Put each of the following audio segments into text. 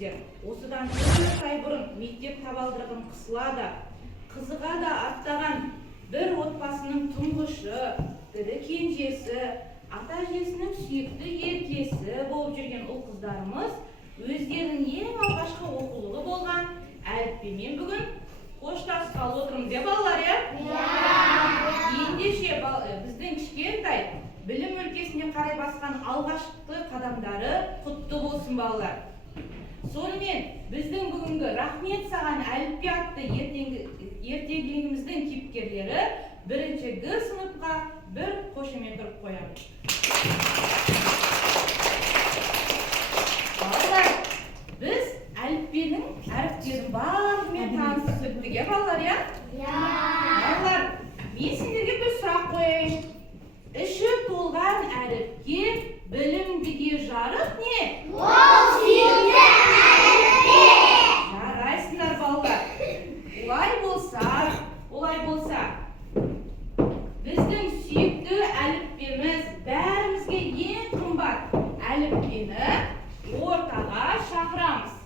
білесіздер. Осыдан 4 ай бұрын мектеп табалдырығын қысылады, қызыға да аттаған бір отбасының тұңғышы, бірі кенжесі, ата-әжесінің сүйікті еркесі болып жүрген ұл қыздарымыз өздерінің ең алғашқы оқулығы болған әліппемен бүгін қоштасқалы отырмыз, деп балалар, ендеше біздің кішкентай білім өлкесіне қарай басқан алғашқы қадамдары құтты болсын, балалар. Сонымен біздің бүгінгі рахмет саған әліппе атты ертегілігіміздің кейіпкерлері бірінші Г сыныпқа бір қошемет ұрып қоямыз. Балалар, біз әліппенің әріптерін барлығымен танысып біттік, балалар, Балалар, мен сендерге бір сұрақ қояйын. Іші толған әріпке білімдіге жарық не? Ол сүйікті әріппе! Жарайсыңдар, балалар. Олай болса, біздің сүйікті әліппеміз бәрімізге ең қымбат әліппені ортаға шақырамыз.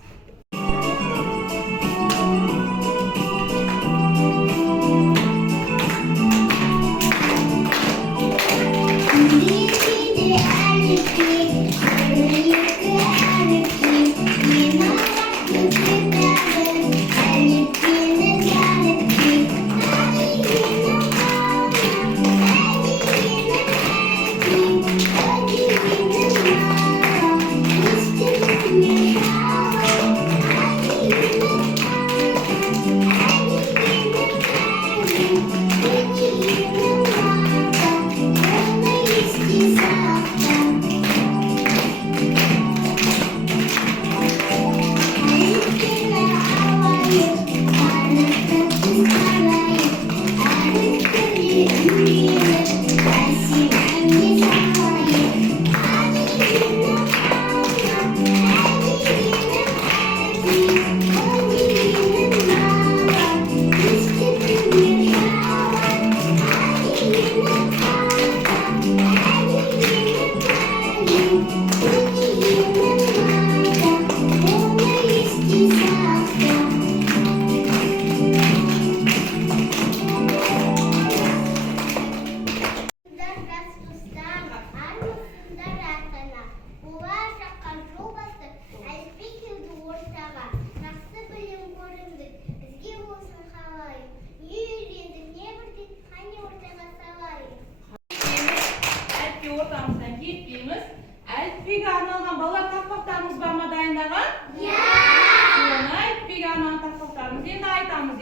Әліппеге арналған балалар тақпақтарымыз бар ма дайындаған? Соны әліппеге арналған тақпақтарымыз енді айтамыз,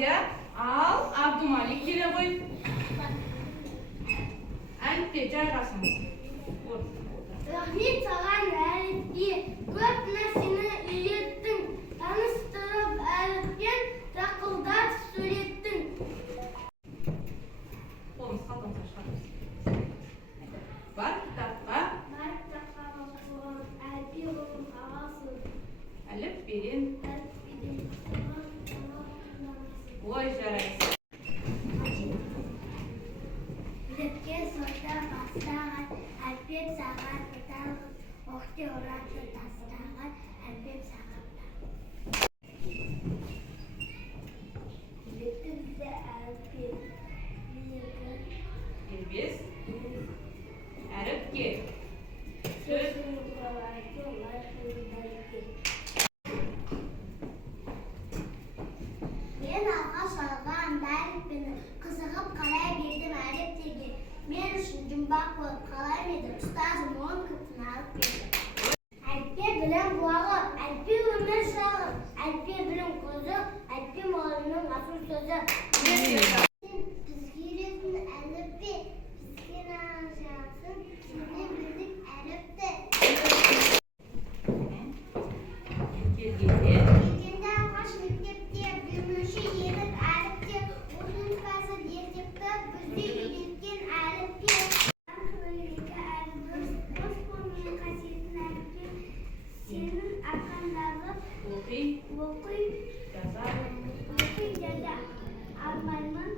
Ал Абдумалик келе ғой. Әліппе жайғасыңыз. Рахмет саған әліппе, көп нәрсені үйреттің, таныстырып әліппен тақылдап суреттің. Қолымыз қалтамызға шығармыз. Бар кітапқа әліппеден ой жарайсың. Біліпке сота бастаған әліппем саған ұталғыз, оқты ұраты тастаған әліппем саған біліпті бізді әліппем Дербес әріпке сөз Мен алғаш алған әліппені қызығып қарай бердім әліппеге. Мен үшін жұмбақ болып қалай еді, ұстазым оның кітін алып берді. Әліппе білім бұлағы, әліппе өмір жағы, әліппе білім көзі, әліппе мұғалімнің асыл сөзі. Бізге үйретін әліппе, бізге нағашасын, сені білдік әліпті. Келгенде алғаш мектепте білмеуші едік әліпте, оның қазір ертепті бізде үйреткен әліппе. Өз қолымен қасиетін әліппе, сенің арқандағы оқи, жаза, армаймын.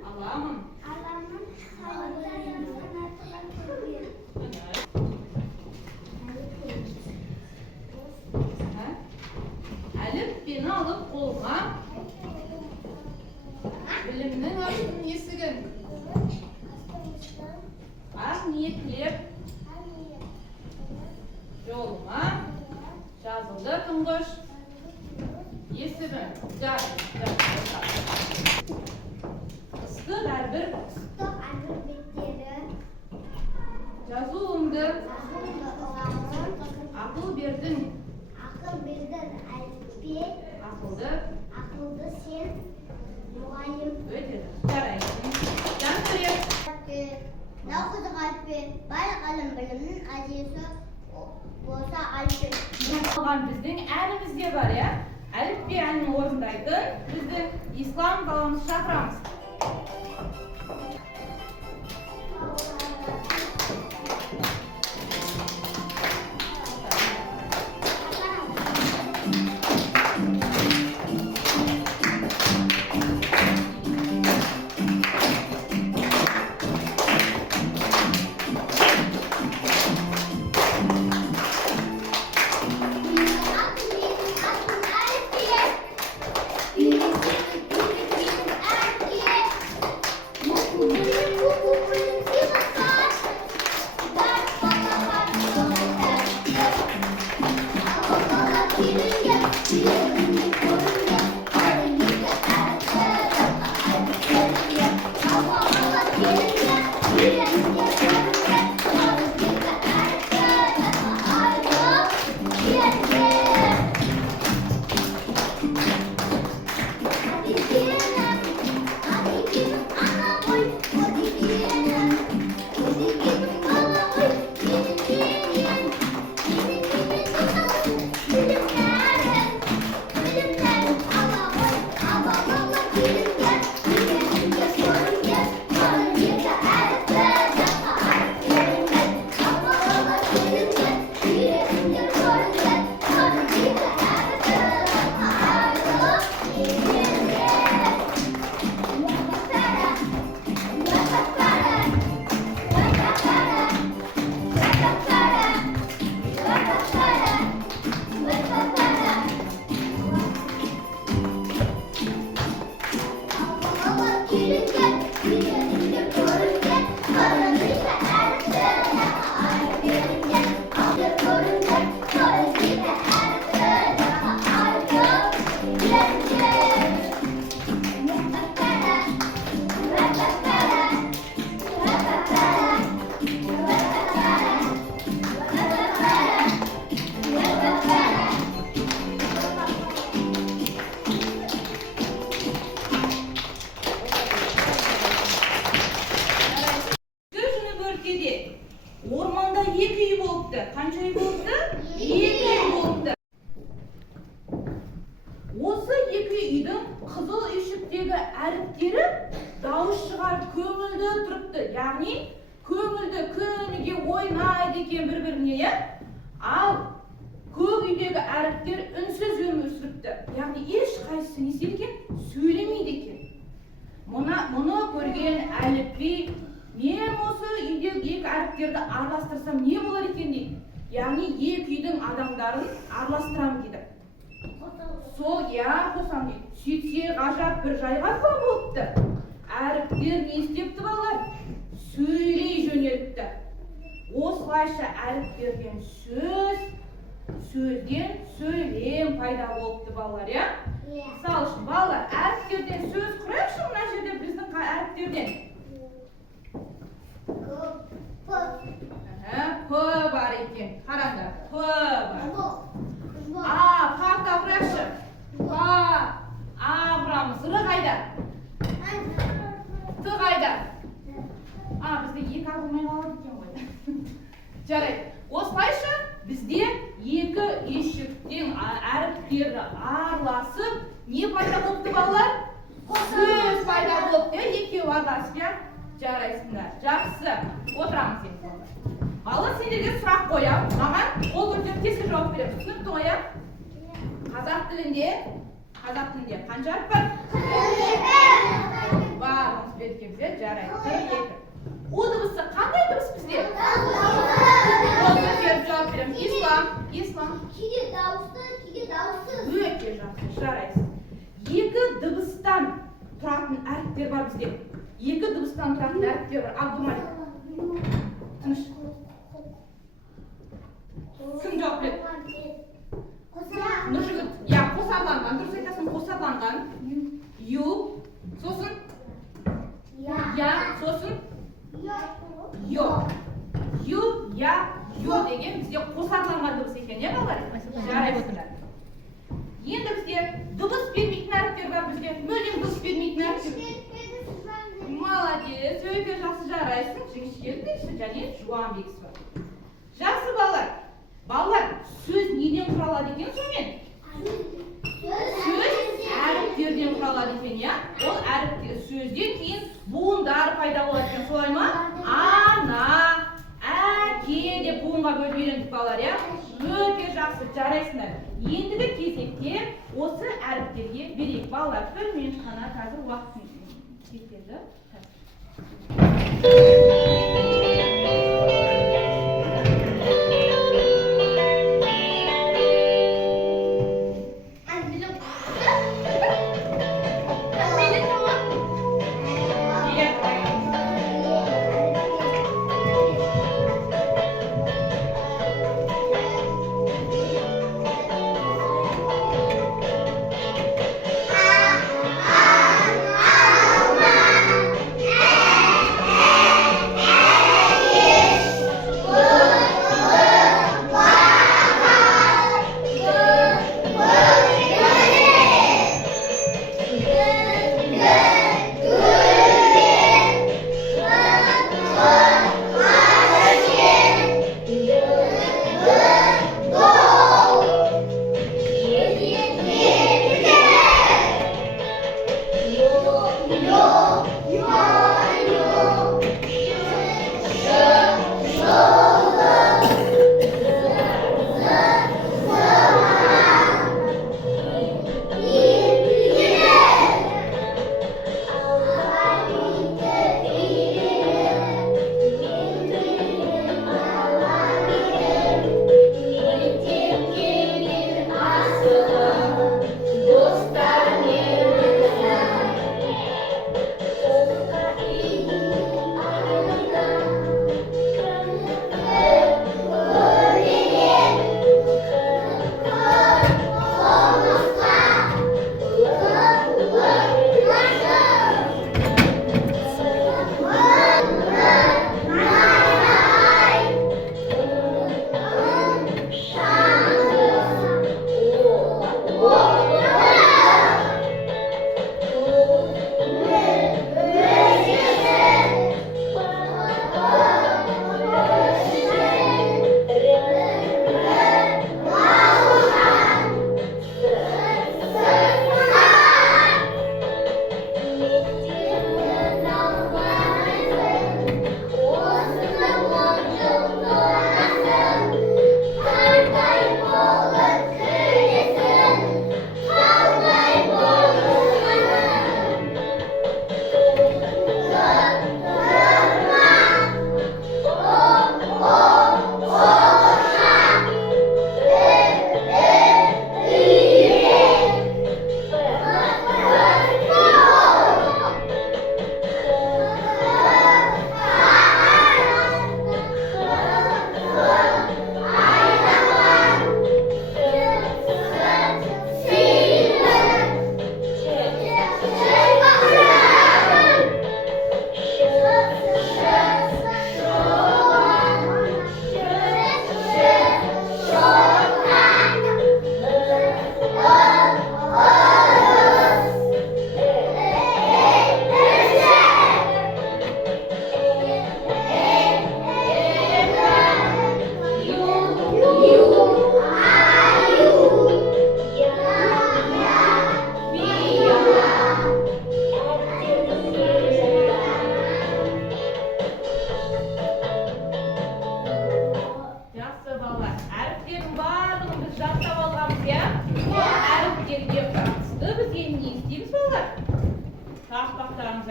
ақ ниеттілер жолыма жазылды тұңғыш есімім. Ыстық әрбір беттері жазуыңды ақыл бердің әліппе ақылды сен мұғалім өте жарайсың. Жантірек нақыдық әліппе барлық әлем білімнің әдесі болса әліппе. біздің әніміз де бар, иә? Әліппе әнін орындайтын бізді ислам баламыз шақырамыз. Орманда екі үй болыпты. Қанша үй болыпты? Екі үй болыпты. Осы екі үйдің қызыл үйшіктегі әріптері дауыс шығарып көңілді тұрыпты. Яғни көңілді күніге ойнайды екен бір-біріне, иә? Ал көк үйдегі әріптер үнсіз өмір сүріпті. Яғни ешқайсысы не істейді екен? Сөйлемейді екен. Мұны көрген әліппе мен осы үйдегі екі әріптерді араластырсам не болар екен дейді. Яғни екі үйдің адамдарын араластырам дейді. Сол, қосам дейді. Сөйтсе ғажап бір жайға туа болыпты. Әріптер не істепті балалар? Сөйлей жөнелтті. Осылайша әріптерден сөзден сөйлем пайда болыпты балалар, иә? Мысалы үшін балалар, әріптерден сөз құрайықшы мына жерде біздің әріптерден. П бар екен. Қараңдар. П бар. Парта құрайықшы. Құрамыз. Р қайда? Т қайда? Бізде екі алғымай қалады екен ғой. Жарайды. Осылайша бізде екі үйшіктен әріптері араласып не пайда болыпты балалар? Сөз пайда болыпты. Екеуі араласып, иә? Жарайсыңдар. Жақсы. Отырамыз енді. Бала, сендерге сұрақ қоям. Маған қол көтеріп тез жауап беремін. Түсінікті ғой, иә? Қазақ тілінде қанша әріп бар? 42. Бар, оны сөйлеткенбіз, жарайды. 42. О дыбысы қандай дыбыс бізде? Қол көтеріп жауап беремін. Ислам. Кейде дауысты. Өте жақсы, жарайсың. Екі дыбыстан тұратын әріптер бар бізде. Екі дыбыстан тұратын әріптер бар. Абдумалик. ю, я, ё деген бізде қосарланған дыбыс екен, иә балалар? Жарайсыңдар. Енді бізде дыбыс бермейтін әріптер бар, бізде мүлдем дыбыс бермейтін әріптер. Молодец, өте жақсы жарайсың. Жіңішкелдейсің және жуанбексің. Жақсы балалар. Балалар, сөз неден құралады екен сонымен? Сөз әріптерден құралады екен, иә? Ол әріптер сөзден кейін буындар пайда болады екен, солай ма? Ана, әке деп буынға бөліп үйрендік балалар, иә? Өте жақсы жарайсыңдар. Ендігі кезекте осы әріптерге берейік. Балалар, бір минут қана қазір уақытын кетеді.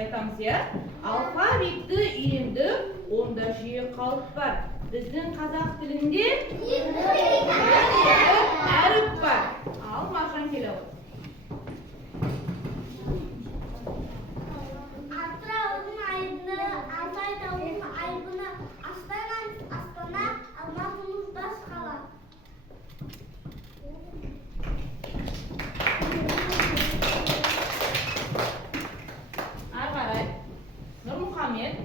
айтамыз, иә? Алфавитті үйрендік, онда жүйе қалып бар. Біздің қазақ тілінде әріп бар. Ал, Маржан келе ол. Атыраудың айыбыны, Алтай тауының айыбыны, Астана, Алматымыз бас қала. Ары қарай. Нұрмұхамед.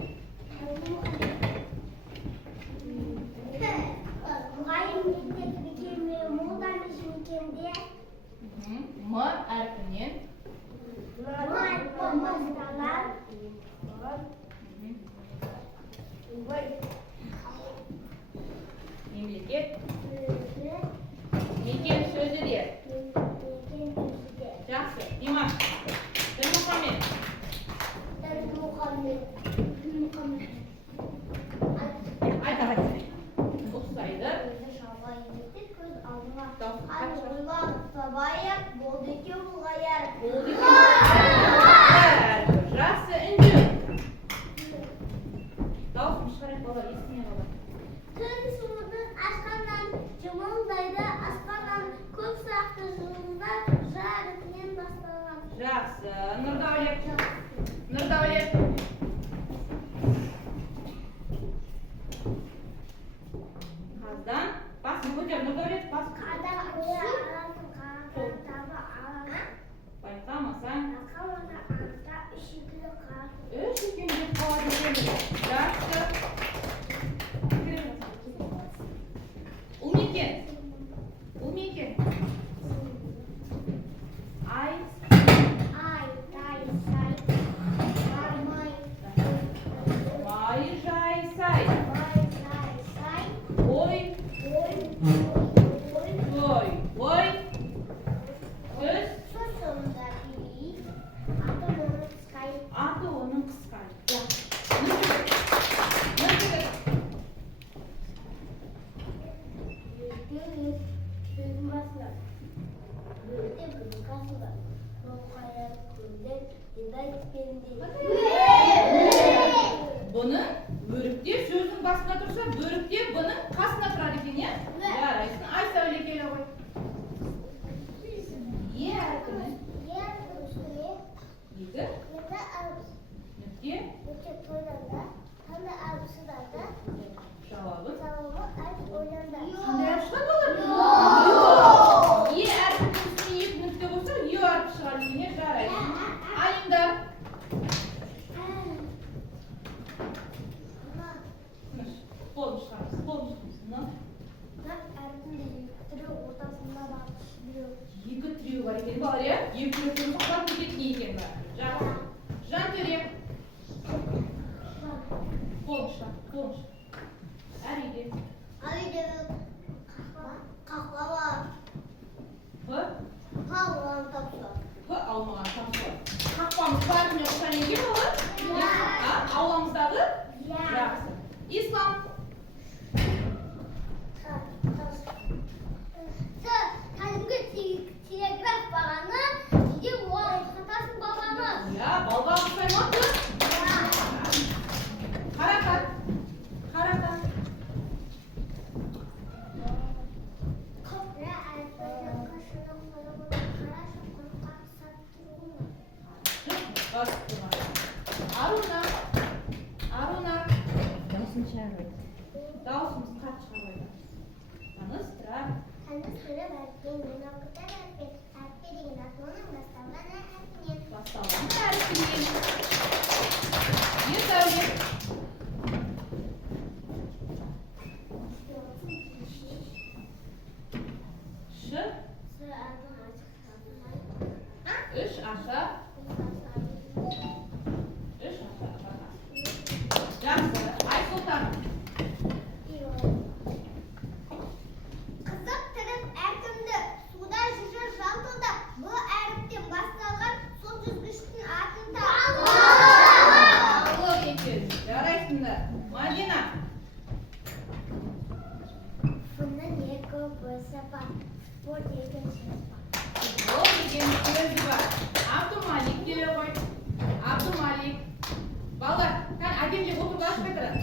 М әрпінен. Мемлекет. Мекен сөзі де. Жақсы. Имам. Дінмұхаммед. Айта. Ұқсайды. Жақсы. Үнді. Дауысым шығарайық бала. Естіне бала. Күн суының ашқаннан жұмылдайды, аспаннан көп сұрақты жұлдыздар жарығымен басталған. Жақсы. Нұрдәулет. Нұрдәулет. Қаздан. Басын көтер. Нұрдәулет. Басын. Қада ұлы арасың қағадан табы алады. Байқамасаң. Ақалада аңда үшігілі қағасын. Үш екен деп қалады екен. Жақсы. Умекен. Умекен. Ай. Ай, тай, сай, бармай, Май жай сай. бай, сай, сай, Ой. ой, ой, Ой. Ой. Сөз. сөз соңында билей, аты оны қысқай. Аты оның қысқа. Нұржігіт. Нұржігіт. Сөзін басылар. Бөлте бүгін қасылар. Қоңқайар көздер, едай түскенде. Бұның бөрікте сөздің басына тұрса, бөрікте бұның қасына тұрады екен, иә? Жарайсың. Ай сәуле келе ғой. Е әркінің. Ер үстіне, Екі. енді алып, Нүкте. өте тойланда, таңда алыпсыдарда, Жауабын. салымы айт ойланда. Қандай әріп шығады олар? Е әрпінің үстіне екі нүкте болса, ю әрпі шығады екен, иә? Жарайсың. Айыңдар. Тыныш. Қолын шығарыңыз. Қолын шығарыңыз. Нақ әрпінде түрі ортасында бар біреу. Екі тіреу бар екен, балар, иә? Екі тіреу ұқсап кететін екен бар. Жақсы. Жантөре. Қолын шығар. Қолын шығар. Әр үйде. Ал үйде қақпа бар. Х. Қалуан тапсы. Х алмаған тапсы. Қақпамыз бар ма ұқсайды екен, балар? Ауламыздағы? Жақсы. Ислам. Кәдімгі телеграф бағаны үйде оған қатасын баламыз. Ja, балға ұқсаймады. Қарақат. Қарақат. Көпірі әрпінің қашының қырығының қарашы құрыққа сап тұруына. Бас тұрған. Аруна. Аруна. Дауысын шығарады. Даусымыз қатты шығармайды. Таныстырар. Таныстырып әріппен мен оқытар әріппен. Әріппе деген атының басталған әріпінен. Басталған әріпінен. Ердәулет. Ш. Сы әрпін ашық табылмай. Үш аша. Үш аша. Жақсы. Айсұлтан. Қызық тіріп әркімді суда жүрер жалтылда бұл әріптен басталған сол жүзгіштің атын Толық екен. Жарайсыңдар. Мадина. Бұның екі бөсі бар, спорт деген сөз бар. Ол деген сөзі бар. Абдумалик келе ғой. Абдумалик. Балалар, әдемілеп отырып ашып қайтарады.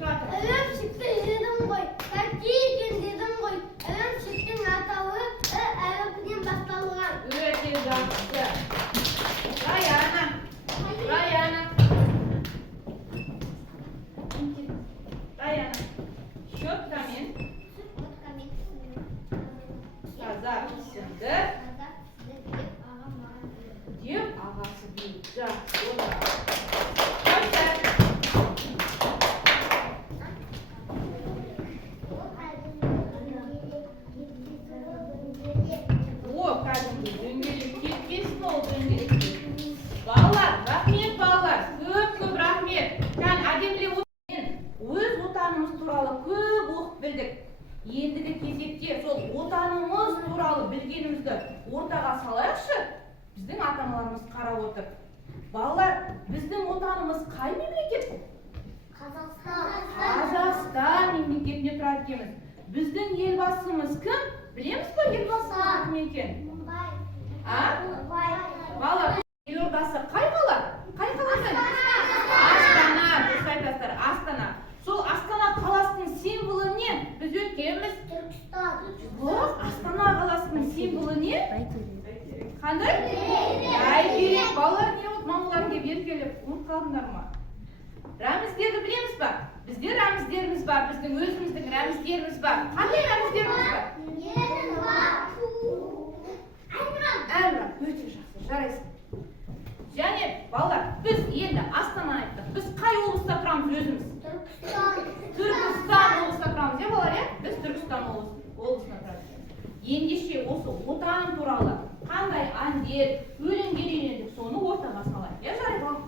Тұра тұр. Әлемшікті жедім ғой, тәтті екен дедім ғой. Әлемшіктің атауы әріпінен басталған. Өте жақсы. Раяна. Раяна. Раяна. Щеткамен таза сіңді деп ағасы дейді. Жақсы. Қайсар. О, кәдімгі дөңгелек. білдік. Ендігі кезекте сол отанымыз туралы білгенімізді ортаға салайықшы. Біздің ата-аналарымыз қарап отыр. Балалар, біздің отанымыз қай мемлекет? Қазақстан мемлекетінде тұрады екенбіз. Біздің елбасымыз кім? Білеміз бе елбасымыз кім екен? Балалар, елордасы қай қала? Қай қаласы? Астана, дұрыс айтасыздар, Астана. Сол Астана қаласының символы не? Біз өткенбіз Түркістан. Астана қаласының символы не? Қандай? Бәйтерек. Балалар не болды? Мамаларға бергелеп, ұмытып қалдыңдар ма? Рәміздерді білеміз ба? Бізде рәміздеріміз бар, біздің өзіміздің рәміздеріміз бар. Қандай рәміздеріміз бар? Әміран, өте жақсы, жарайсың. Және балалар, біз енді Астана айттық. Біз қай облыста тұрамыз өзіміз? Түркістан облысында тұрамыз, е балалар, е? Біз Түркістан облысында тұрамыз. Ендеше осы отан туралы қандай әндер, өлеңдер үйрендік, соны ортаға салайық. Е, жарай балалар.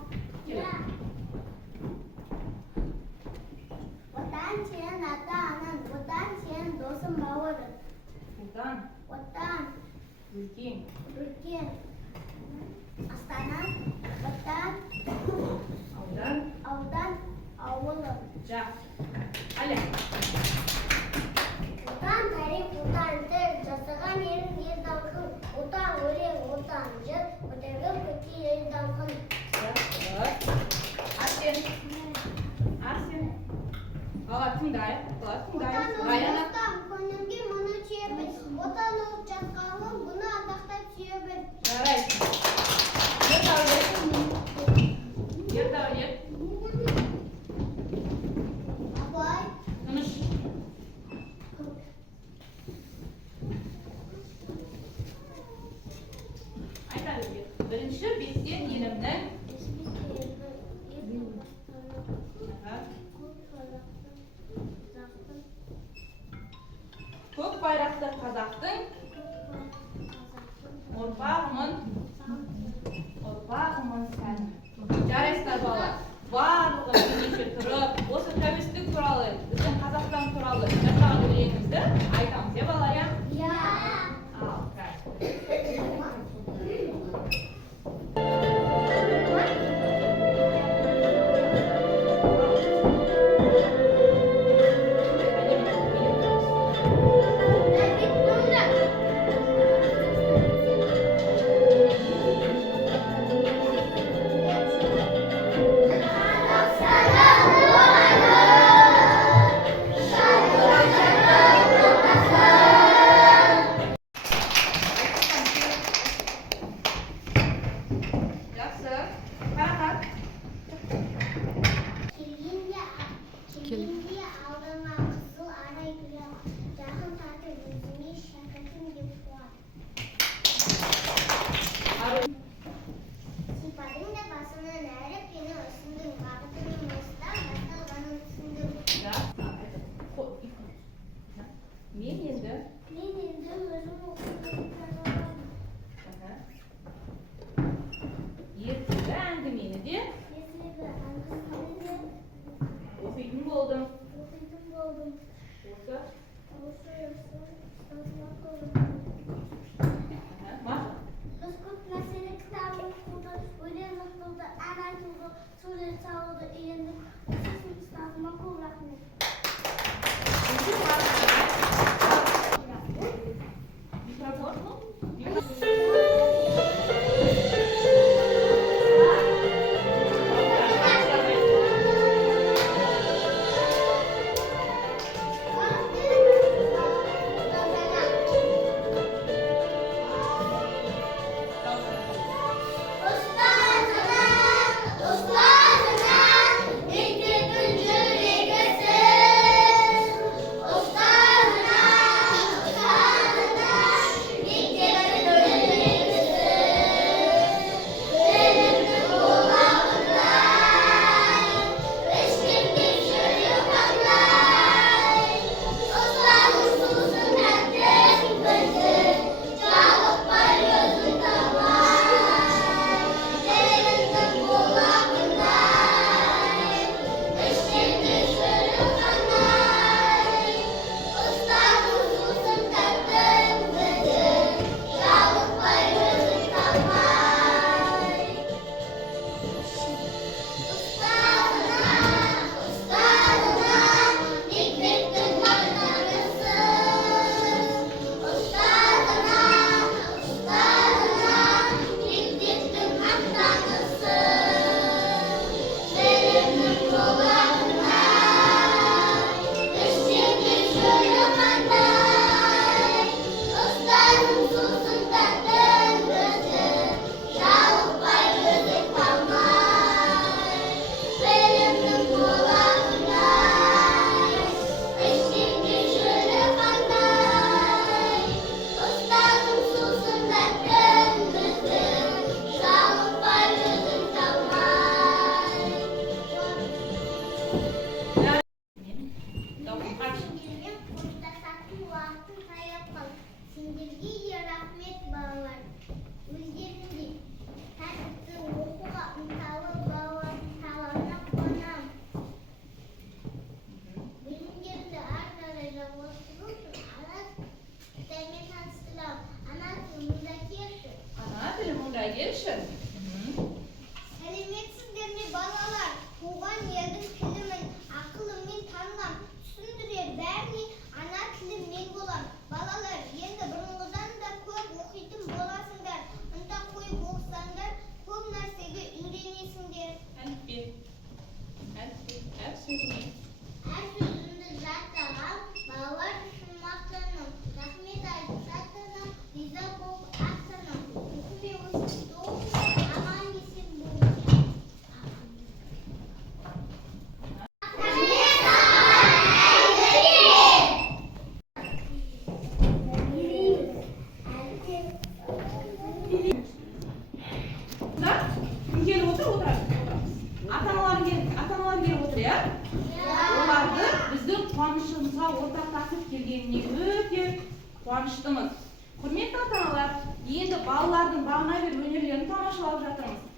Отан сен ата-анаң, отан сен досың бауырың. Отан, өлкең. Астана, отан, аудан, ауылың. Жақсы. Әлі. Отан тарих, отан тіл, жасаған ерің ер даңқың. Отан өлең, отан жыр, көтерген көкке ер даңқың. Жақсы. Арсен. Бала тыңдайық. Раяна. Көңілге мұны түйеміз. Отан ұлт жатқанын, бұны ардақтап сүйеміз. Жарайсың. Ердәулет. Абай. Тыныш. Айтады. Бірінші беттен елімнің. Көк байрақты қазақтың. Ұрпағымын сәні. Жарайсыздар балалар. Барлығы жеңеше тұрып, осы тәуелсіздік туралы, біздің Қазақстан туралы жасаған өлеңімізді айтамыз, е балалар, е? Ал, Әліппемен қоштасатын уақытын таяп қалды. Сендерге де рахмет балалар. Өздеріңдей тәртіпті оқуға ынталы балалардың талабына қуанамын. Білімдерді ары қарай жалғастыру үшін тілмен таныстырамын. Ана тілі мұнда келші. Ана тілі мұнда келші. Сәлеметсіздер ме балалар? Туған елдің тілімін ақылыммен танығам. Түсіндірер бәріне ана тілім мен болам. Балалар, енді бұрынғыдан да көп оқитын боласыңдар. Ынта қойып оқысаңдар, көп нәрсеге үйренесіңдер. Әліппе. Әр сөзіне. Әр сөзімді жаттағам, балалар үшін мақтанам. Рахмет айтып жатырмын, риза болып ақтанам. Оқумен өсіп тоғыздар, аман есен болыңдар. Кім келіп отыр? Отырамыз. Ата-аналар келіп отыр, иә? Оларды біздің қуанышымызға ортақтасып келгеніне өте қуаныштымыз. Құрметті ата-аналар, енді балалардың бағана бері өнерлерін тамашалап жатырмыз.